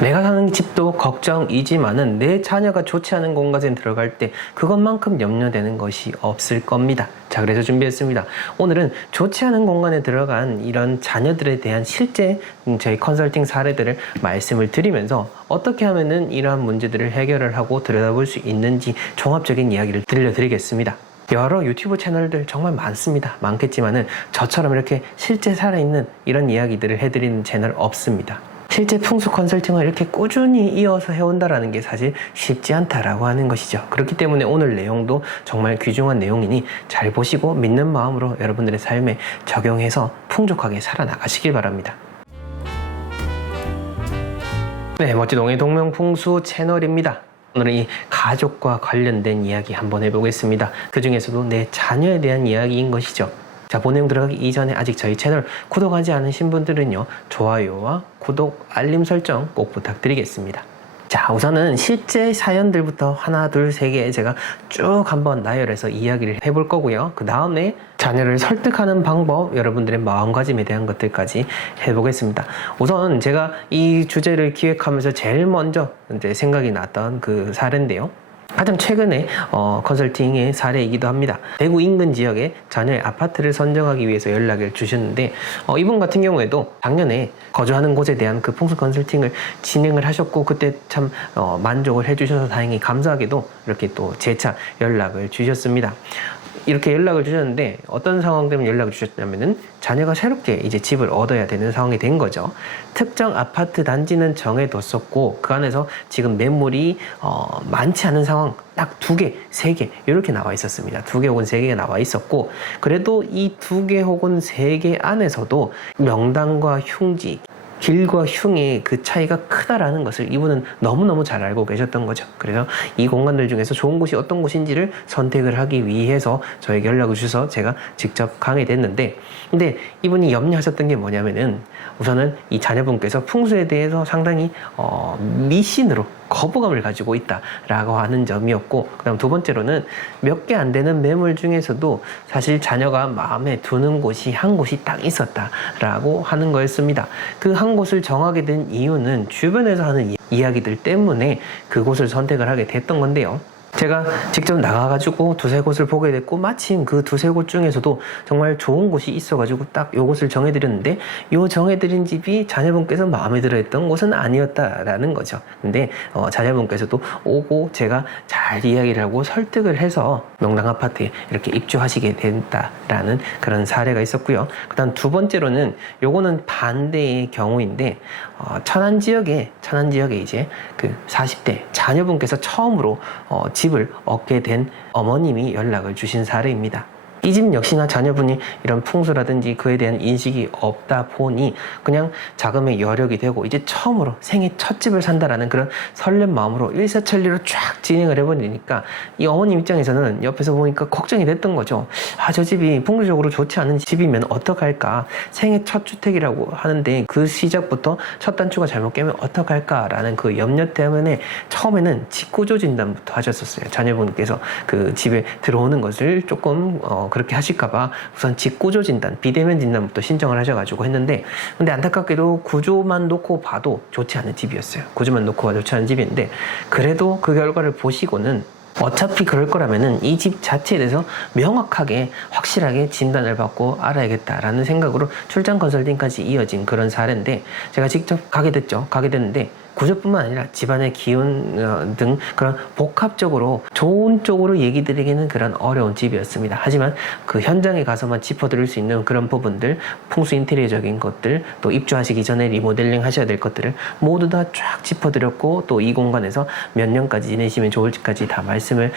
내가 사는 집도 걱정이지만은 내 자녀가 좋지 않은 공간에 들어갈 때 그것만큼 염려되는 것이 없을 겁니다. 자, 그래서 준비했습니다. 오늘은 좋지 않은 공간에 들어간 이런 자녀들에 대한 실제 저희 컨설팅 사례들을 말씀을 드리면서 어떻게 하면은 이러한 문제들을 해결을 하고 들여다볼 수 있는지 종합적인 이야기를 들려드리겠습니다. 여러 유튜브 채널들 정말 많습니다. 많겠지만은 저처럼 이렇게 실제 살아있는 이런 이야기들을 해드리는 채널 없습니다. 실제 풍수 컨설팅을 이렇게 꾸준히 이어서 해온다라는 게 사실 쉽지 않다라고 하는 것이죠. 그렇기 때문에 오늘 내용도 정말 귀중한 내용이니 잘 보시고 믿는 마음으로 여러분들의 삶에 적용해서 풍족하게 살아나가시길 바랍니다. 네, 멋지동의 동명풍수 채널입니다. 오늘은 이 가족과 관련된 이야기 한번 해보겠습니다. 그 중에서도 내 자녀에 대한 이야기인 것이죠. 자, 본 내용 들어가기 이전에 아직 저희 채널 구독하지 않으신 분들은요, 좋아요와 구독, 알림 설정 꼭 부탁드리겠습니다. 자, 우선은 실제 사연들부터 하나, 둘, 세 개 제가 쭉 한번 나열해서 이야기를 해볼 거고요. 그 다음에 자녀를 설득하는 방법, 여러분들의 마음가짐에 대한 것들까지 해보겠습니다. 우선 제가 이 주제를 기획하면서 제일 먼저 이제 생각이 났던 그 사례인데요. 가장 최근에 컨설팅의 사례이기도 합니다. 대구 인근 지역에 자녀의 아파트를 선정하기 위해서 연락을 주셨는데 이분 같은 경우에도 작년에 거주하는 곳에 대한 그 풍수 컨설팅을 진행을 하셨고 그때 참 만족을 해주셔서 다행히 감사하게도 이렇게 또 재차 연락을 주셨습니다. 이렇게 연락을 주셨는데 어떤 상황 때문에 연락을 주셨냐면은 자녀가 새롭게 이제 집을 얻어야 되는 상황이 된 거죠. 특정 아파트 단지는 정해뒀었고 그 안에서 지금 매물이 많지 않은 상황 딱 2개, 3개 이렇게 나와 있었습니다. 2개 혹은 3개가 나와 있었고 그래도 이 2개 혹은 3개 안에서도 명당과 흉지 길과 흉의 그 차이가 크다라는 것을 이분은 너무너무 잘 알고 계셨던 거죠. 그래서 이 공간들 중에서 좋은 곳이 어떤 곳인지를 선택을 하기 위해서 저에게 연락을 주셔서 제가 직접 강의 됐는데 근데 이분이 염려하셨던 게 뭐냐면은 우선은 이 자녀분께서 풍수에 대해서 상당히 미신으로 거부감을 가지고 있다라고 하는 점이었고 그 다음 두 번째로는 몇 개 안 되는 매물 중에서도 사실 자녀가 마음에 두는 곳이 한 곳이 딱 있었다라고 하는 거였습니다. 그 한 곳을 정하게 된 이유는 주변에서 하는 이야기들 때문에 그곳을 선택을 하게 됐던 건데요. 제가 직접 나가가지고 2-3 곳을 보게 됐고 마침 그 2-3 곳 중에서도 정말 좋은 곳이 있어가지고 딱 요곳을 정해드렸는데 요 정해드린 집이 자녀분께서 마음에 들어했던 곳은 아니었다라는 거죠. 근데 자녀분께서도 오고 제가 잘 이야기를 하고 설득을 해서 명당 아파트에 이렇게 입주하시게 된다라는 그런 사례가 있었고요. 그 다음 두 번째로는 요거는 반대의 경우인데 천안 지역에 이제 그 40대 자녀분께서 처음으로 집을 얻게 된 어머님이 연락을 주신 사례입니다. 이 집 역시나 자녀분이 이런 풍수라든지 그에 대한 인식이 없다 보니 그냥 자금의 여력이 되고 이제 처음으로 생애 첫 집을 산다라는 그런 설렘 마음으로 일사천리로 쫙 진행을 해버리니까 이 어머님 입장에서는 옆에서 보니까 걱정이 됐던 거죠. 저 집이 풍수적으로 좋지 않은 집이면 어떡할까? 생애 첫 주택이라고 하는데 그 시작부터 첫 단추가 잘못 깨면 어떡할까라는 그 염려 때문에 처음에는 직구조 진단부터 하셨었어요. 자녀분께서 그 집에 들어오는 것을 조금 그렇게 하실까봐 우선 직구조 진단, 비대면 진단부터 신청을 하셔가지고 했는데 근데 안타깝게도 구조만 놓고 봐도 좋지 않은 집이었어요. 구조만 놓고 봐도 좋지 않은 집인데 그래도 그 결과를 보시고는 어차피 그럴 거라면은 이 집 자체에 대해서 명확하게 확실하게 진단을 받고 알아야겠다라는 생각으로 출장 컨설팅까지 이어진 그런 사례인데 제가 직접 가게 됐는데 구조뿐만 아니라 집안의 기운 등 그런 복합적으로 좋은 쪽으로 얘기 드리기는 그런 어려운 집이었습니다. 하지만 그 현장에 가서만 짚어드릴 수 있는 그런 부분들, 풍수 인테리어적인 것들, 또 입주하시기 전에 리모델링 하셔야 될 것들을 모두 다 쫙 짚어드렸고 또 이 공간에서 몇 년까지 지내시면 좋을지까지 다 말씀을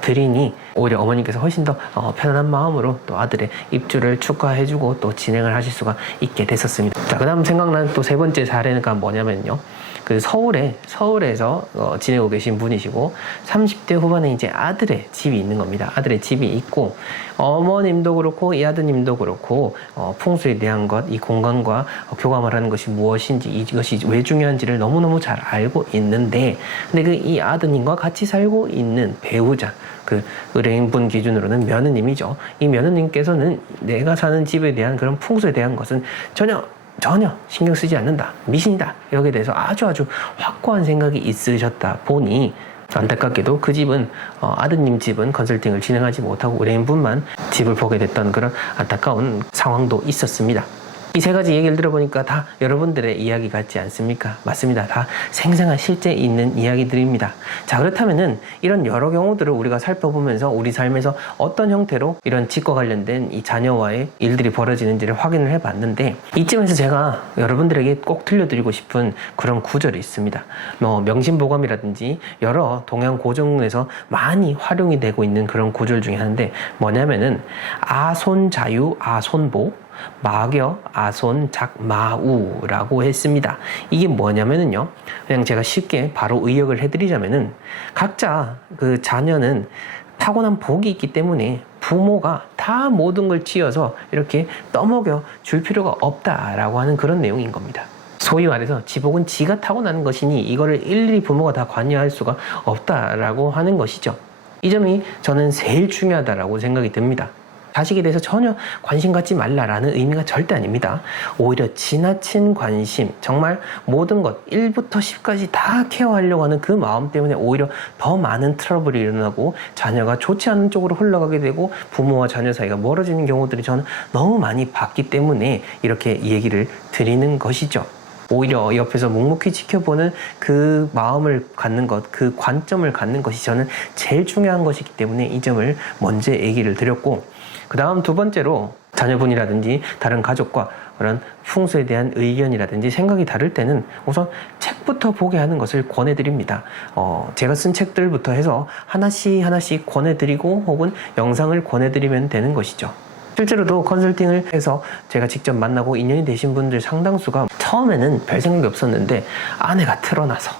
드리니 오히려 어머님께서 훨씬 더 편안한 마음으로 또 아들의 입주를 축하해주고 또 진행을 하실 수가 있게 됐었습니다. 자, 그 다음 생각나는 또 3번째 사례가 뭐냐면요. 그 서울에서 지내고 계신 분이시고 30대 후반에 이제 아들의 집이 있는 겁니다. 아들의 집이 있고 어머님도 그렇고 이 아드님도 그렇고 풍수에 대한 것, 이 공간과 교감을 하는 것이 무엇인지 이것이 왜 중요한지를 너무너무 잘 알고 있는데 근데 그 이 아드님과 같이 살고 있는 배우자 그 의뢰인분 기준으로는 며느님이죠. 이 며느님께서는 내가 사는 집에 대한 그런 풍수에 대한 것은 전혀 전혀 신경 쓰지 않는다, 미신이다, 여기에 대해서 아주 확고한 생각이 있으셨다 보니 안타깝게도 그 집은 아드님 집은 컨설팅을 진행하지 못하고 의뢰인분만 집을 보게 됐던 그런 안타까운 상황도 있었습니다. 이 세 가지 얘기를 들어보니까 다 여러분들의 이야기 같지 않습니까? 맞습니다. 다 생생한 실제 있는 이야기들입니다. 자, 그렇다면은 이런 여러 경우들을 우리가 살펴보면서 우리 삶에서 어떤 형태로 이런 집과 관련된 이 자녀와의 일들이 벌어지는지를 확인을 해봤는데, 이쯤에서 제가 여러분들에게 꼭 들려드리고 싶은 그런 구절이 있습니다. 명심보감이라든지 여러 동양 고전에서 많이 활용이 되고 있는 그런 구절 중에 하나인데, 뭐냐면은 아손자유 아손보 마겨 아손 작마우라고 했습니다. 이게 뭐냐면은요, 그냥 제가 쉽게 바로 의역을 해드리자면은, 각자 그 자녀는 타고난 복이 있기 때문에 부모가 다 모든 걸 쥐어서 이렇게 떠먹여 줄 필요가 없다라고 하는 그런 내용인 겁니다. 소위 말해서 지복은 지가 타고나는 것이니 이거를 일일이 부모가 다 관여할 수가 없다라고 하는 것이죠. 이 점이 저는 제일 중요하다라고 생각이 듭니다. 자식에 대해서 전혀 관심 갖지 말라라는 의미가 절대 아닙니다. 오히려 지나친 관심, 정말 모든 것 1부터 10까지 다 케어하려고 하는 그 마음 때문에 오히려 더 많은 트러블이 일어나고 자녀가 좋지 않은 쪽으로 흘러가게 되고 부모와 자녀 사이가 멀어지는 경우들이 저는 너무 많이 봤기 때문에 이렇게 얘기를 드리는 것이죠. 오히려 옆에서 묵묵히 지켜보는 그 마음을 갖는 것, 그 관점을 갖는 것이 저는 제일 중요한 것이기 때문에 이 점을 먼저 얘기를 드렸고, 그 다음 두 번째로 자녀분이라든지 다른 가족과 그런 풍수에 대한 의견이라든지 생각이 다를 때는 우선 책부터 보게 하는 것을 권해드립니다. 제가 쓴 책들부터 해서 하나씩 권해드리고 혹은 영상을 권해드리면 되는 것이죠. 실제로도 컨설팅을 해서 제가 직접 만나고 인연이 되신 분들 상당수가 처음에는 별 생각이 없었는데 아내가 틀어놔서,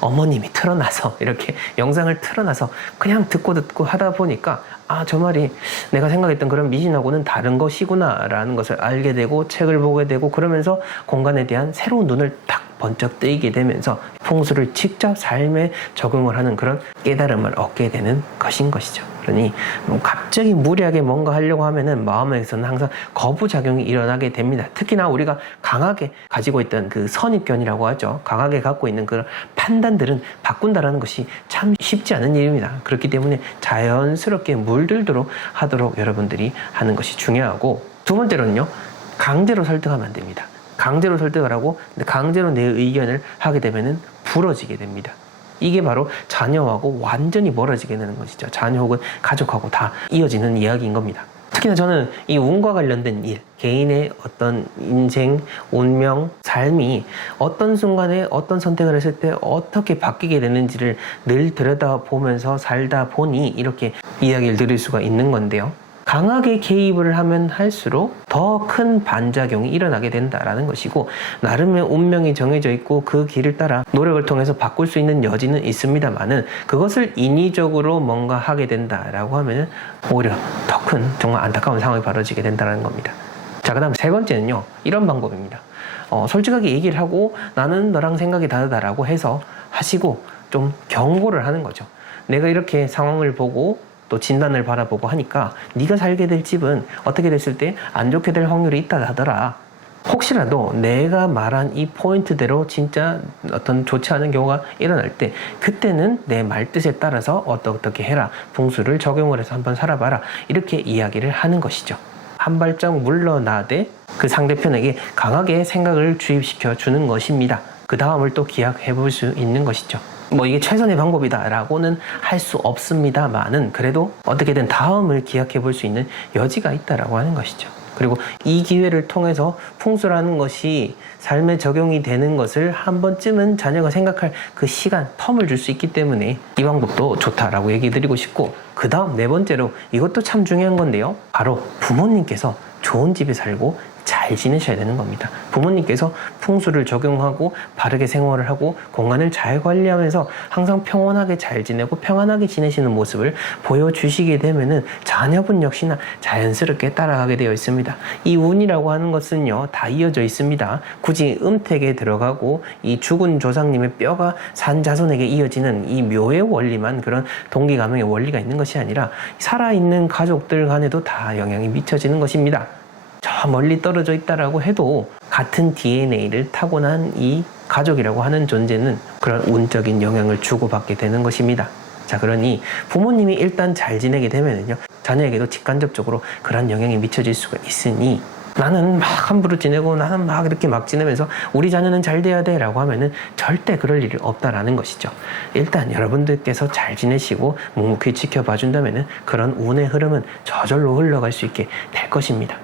어머님이 틀어놔서, 이렇게 영상을 틀어놔서 그냥 듣고 하다 보니까 저 말이 내가 생각했던 그런 미신하고는 다른 것이구나 라는 것을 알게 되고 책을 보게 되고, 그러면서 공간에 대한 새로운 눈을 딱 번쩍 뜨이게 되면서 풍수를 직접 삶에 적용을 하는 그런 깨달음을 얻게 되는 것인 것이죠. 그러니 갑자기 무리하게 뭔가 하려고 하면은 마음에서는 항상 거부작용이 일어나게 됩니다. 특히나 우리가 강하게 가지고 있던 그 선입견이라고 하죠. 강하게 갖고 있는 그런 판단들은 바꾼다라는 것이 참 쉽지 않은 일입니다. 그렇기 때문에 자연스럽게 물들도록 하도록 여러분들이 하는 것이 중요하고, 두 번째로는요, 강제로 설득하면 안 됩니다. 강제로 설득을 하고 강제로 내 의견을 하게 되면은 부러지게 됩니다. 이게 바로 자녀하고 완전히 멀어지게 되는 것이죠. 자녀 혹은 가족하고 다 이어지는 이야기인 겁니다. 특히나 저는 이 운과 관련된 일, 개인의 어떤 인생, 운명, 삶이 어떤 순간에 어떤 선택을 했을 때 어떻게 바뀌게 되는지를 늘 들여다보면서 살다 보니 이렇게 이야기를 드릴 수가 있는 건데요. 강하게 개입을 하면 할수록 더 큰 반작용이 일어나게 된다라는 것이고, 나름의 운명이 정해져 있고 그 길을 따라 노력을 통해서 바꿀 수 있는 여지는 있습니다만은, 그것을 인위적으로 뭔가 하게 된다라고 하면은 오히려 더 큰 정말 안타까운 상황이 벌어지게 된다는 겁니다. 자, 그 다음 세 번째는요, 이런 방법입니다. 솔직하게 얘기를 하고 나는 너랑 생각이 다르다라고 해서 하시고 좀 경고를 하는 거죠. 내가 이렇게 상황을 보고 또 진단을 바라보고 하니까 네가 살게 될 집은 어떻게 됐을 때 안 좋게 될 확률이 있다 하더라. 혹시라도 내가 말한 이 포인트대로 진짜 어떤 좋지 않은 경우가 일어날 때, 그때는 내 말뜻에 따라서 어떻게 해라, 풍수를 적용을 해서 한번 살아봐라, 이렇게 이야기를 하는 것이죠. 한 발짝 물러나되 그 상대편에게 강하게 생각을 주입시켜 주는 것입니다. 그 다음을 또 기약해 볼 수 있는 것이죠. 이게 최선의 방법이다 라고는 할 수 없습니다만은, 그래도 어떻게든 다음을 기약해 볼 수 있는 여지가 있다라고 하는 것이죠. 그리고 이 기회를 통해서 풍수라는 것이 삶에 적용이 되는 것을 한 번쯤은 자녀가 생각할 그 시간, 텀을 줄 수 있기 때문에 이 방법도 좋다라고 얘기 드리고 싶고, 그 다음 네 번째로 이것도 참 중요한 건데요, 바로 부모님께서 좋은 집에 살고 잘 지내셔야 되는 겁니다. 부모님께서 풍수를 적용하고 바르게 생활을 하고 공간을 잘 관리하면서 항상 평온하게 잘 지내고 평안하게 지내시는 모습을 보여주시게 되면은 자녀분 역시나 자연스럽게 따라가게 되어 있습니다. 이 운이라고 하는 것은요, 다 이어져 있습니다. 굳이 음택에 들어가고 이 죽은 조상님의 뼈가 산 자손에게 이어지는 이 묘의 원리만, 그런 동기감흥의 원리가 있는 것이 아니라 살아있는 가족들 간에도 다 영향이 미쳐지는 것입니다. 저 멀리 떨어져 있다라고 해도 같은 DNA를 타고난 이 가족이라고 하는 존재는 그런 운적인 영향을 주고받게 되는 것입니다. 자, 그러니 부모님이 일단 잘 지내게 되면은요, 자녀에게도 직간접적으로 그런 영향이 미쳐질 수가 있으니 나는 막 함부로 지내고 나는 막 이렇게 막 지내면서 우리 자녀는 잘 돼야 돼 라고 하면은 절대 그럴 일이 없다라는 것이죠. 일단 여러분들께서 잘 지내시고 묵묵히 지켜봐 준다면은 그런 운의 흐름은 저절로 흘러갈 수 있게 될 것입니다.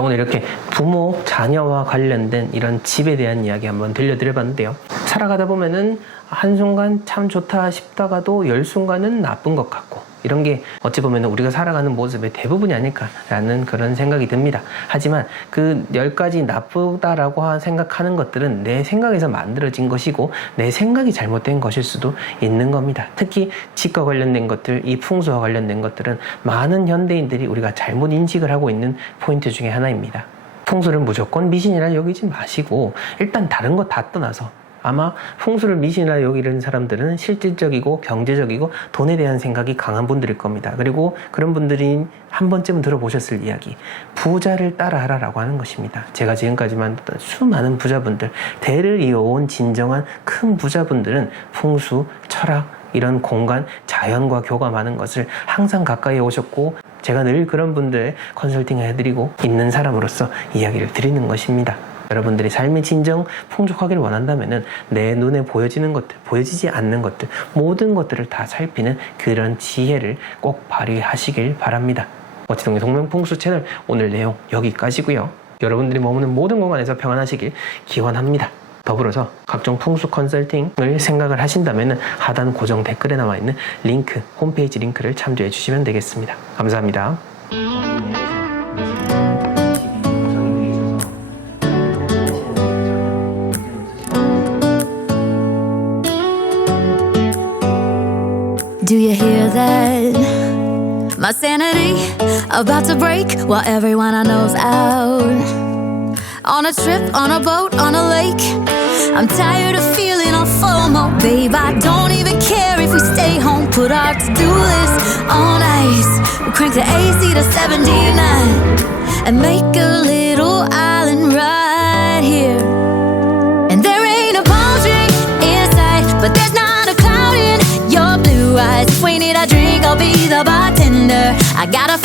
오늘 이렇게 부모, 자녀와 관련된 이런 집에 대한 이야기 한번 들려드려 봤는데요. 살아가다 보면은 한순간 참 좋다 싶다가도 열순간은 나쁜 것 같고, 이런 게 어찌 보면 우리가 살아가는 모습의 대부분이 아닐까라는 그런 생각이 듭니다. 하지만 그 10가지 나쁘다라고 생각하는 것들은 내 생각에서 만들어진 것이고 내 생각이 잘못된 것일 수도 있는 겁니다. 특히 집과 관련된 것들, 이 풍수와 관련된 것들은 많은 현대인들이 우리가 잘못 인식을 하고 있는 포인트 중에 하나입니다. 풍수를 무조건 미신이라 여기지 마시고 일단 다른 거 다 떠나서, 아마 풍수를 미신이라 여기는 사람들은 실질적이고 경제적이고 돈에 대한 생각이 강한 분들일 겁니다. 그리고 그런 분들이 한 번쯤은 들어보셨을 이야기, 부자를 따라하라 라고 하는 것입니다. 제가 지금까지 만났던 수많은 부자분들, 대를 이어온 진정한 큰 부자분들은 풍수, 철학, 이런 공간, 자연과 교감하는 것을 항상 가까이 오셨고, 제가 늘 그런 분들 컨설팅을 해드리고 있는 사람으로서 이야기를 드리는 것입니다. 여러분들이 삶의 진정 풍족하기를 원한다면 내 눈에 보여지는 것들, 보여지지 않는 것들, 모든 것들을 다 살피는 그런 지혜를 꼭 발휘하시길 바랍니다. 어치동의 동명풍수 채널 오늘 내용 여기까지고요. 여러분들이 머무는 모든 공간에서 평안하시길 기원합니다. 더불어서 각종 풍수 컨설팅을 생각을 하신다면 하단 고정 댓글에 나와 있는 링크, 홈페이지 링크를 참조해 주시면 되겠습니다. 감사합니다. Do you hear that? My sanity about to break while everyone I know's out. On a trip, on a boat, on a lake. I'm tired of feeling all FOMO. Babe, I don't even care if we stay home. Put our to-do list on ice. We'll crank the AC to 79 and make a little island right here. And there ain't a palm tree in sight, but there's not a cloud in your blue eyes. If we need a drink, I'll be the bartender. I got a